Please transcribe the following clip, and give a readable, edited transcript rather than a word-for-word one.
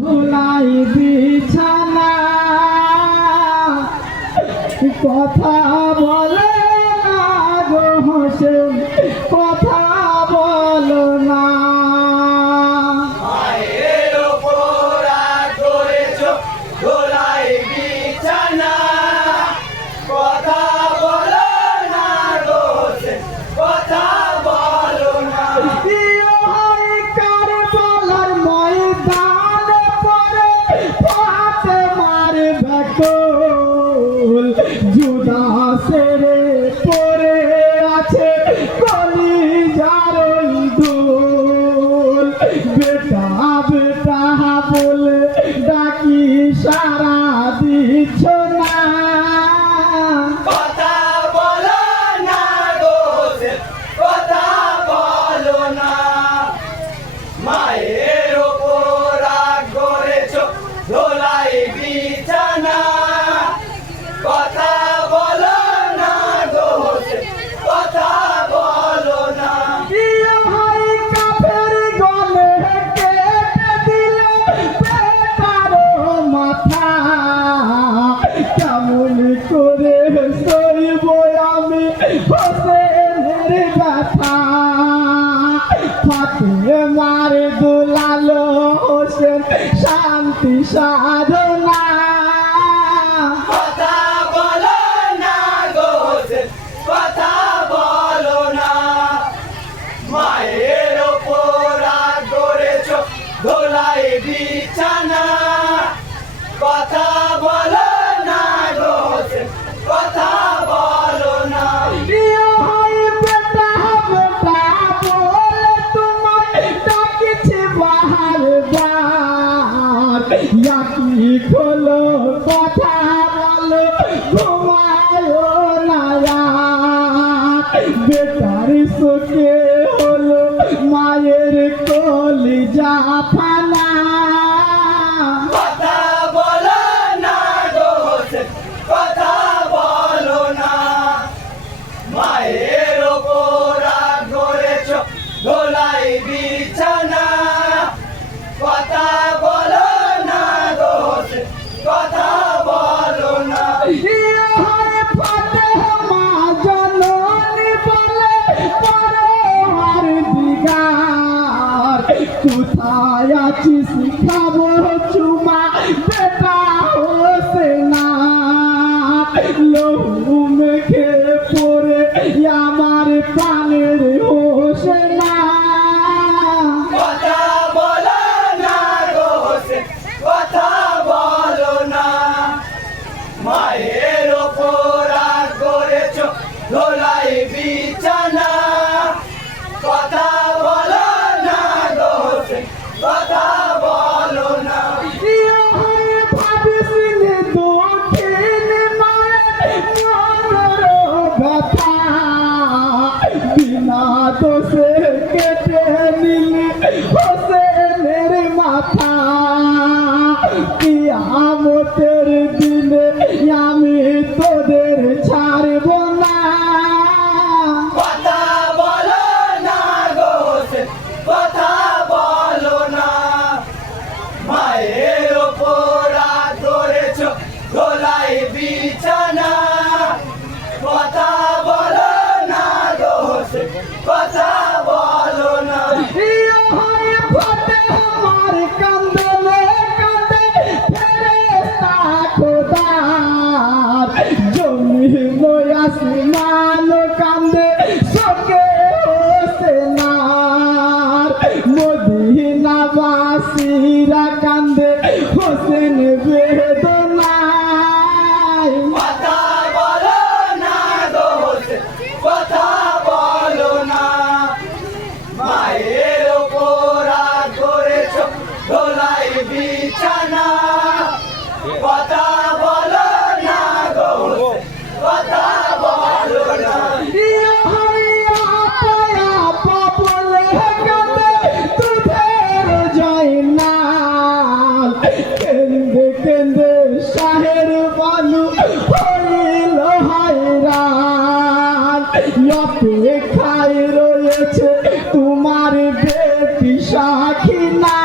ধুলাই বিছানা কথা বলে না গো হোসেন, কথা বলো না। মায়ের ওপর রাগ করেছ, ধুলাই বিছানা, কথা বলো না গো হোসেন, কথা বলো না। কারবালার ময়দানে পড়ে ফাতেমার ব্যাকুল জুদাসের পড়ে আছে কলিজার দুল। বেটা বেটা বলে ডাকি সারা দিচ্ছ না, কথা বলো না গো হোসেন, কথা বলো না। মায়ের ওপর রাগ করেছ, ধুলাই বিছানা, কথা বলো না গো হোসেন, কথা বলো না। ভাই কাফের গলে কেটে দিল বেটারো মাথা, কেমন করে সইব আমি হোসেনের ব্যথা। ফাতেমার দুলালো হোসেন শান্তি সাধনা, কথা বলো না গো হোসেন, কথা বলো না। মায়ের ওপর রাগ করেছ, ধুলাই বিছানা, কথা বলো না গো হোসেন, কথা বলো না। ভাই বেটা বেটা বলে তোমায় ডাকিছে বারবার, ইয়াকি খোলো কথা বলো ঘুমায় না রাত। বেটার সুখে হলো মায়ের কলিজা ফানা, কথা বলো না গো হোসেন, কথা বলো না। মায়ের ওপর রাগ করেছ, ধুলাই বিছানা, কথা বলো না গো হোসেন, কথা বলো না। ইহার ফাতেমা জননী বলে পরোয়ার দিগার, কোথায় আছিস খাবো চুমা বেটা হোসেনা। লহু মেখে পড়ে আমার প্রাণের হোসেনা, কথা বলো না গো হোসেন, কথা বলো না। মায়ের ওপর রাগ করেছ, ধুলাই বিছানা, কথা বলো না গো হোসেন, কথা বলো না। ইহার ভাবিসিনি দক্ষিণ মায়ের মনের ব্যথা, বিনা দোষে কেটে নিলি হোসেনের মাথা। কিয়ামতের দিনে আমি তোদের ছাড়ব না, কথা বলো না গো হোসেন, কথা বলো না। মায়ের ওপর রাগ করেছ, ধুলাই বিছানা, কথা বলো না গো হোসেন, কথা বলো না। ইহার ফাতেমার কান্দলে কান্দে ফেরেশতা খোদার, জমিন আসমান কান্দে শোকে হোসেনার। মদিনাবাসীরা কান্দে হোসেন বেদনায়, কথা বলো না গো হোসেন, কথা বলো না। মায়ের ওপর রাগ করেছ, ধুলাই বিছানা, কথা বলো না গো হোসেন, কথা বলো না। কেন্দে কেন্দে শাহের বালু হইল হায়রান, অপেক্ষায় রয়েছে তোমার বেটি সাখিনা।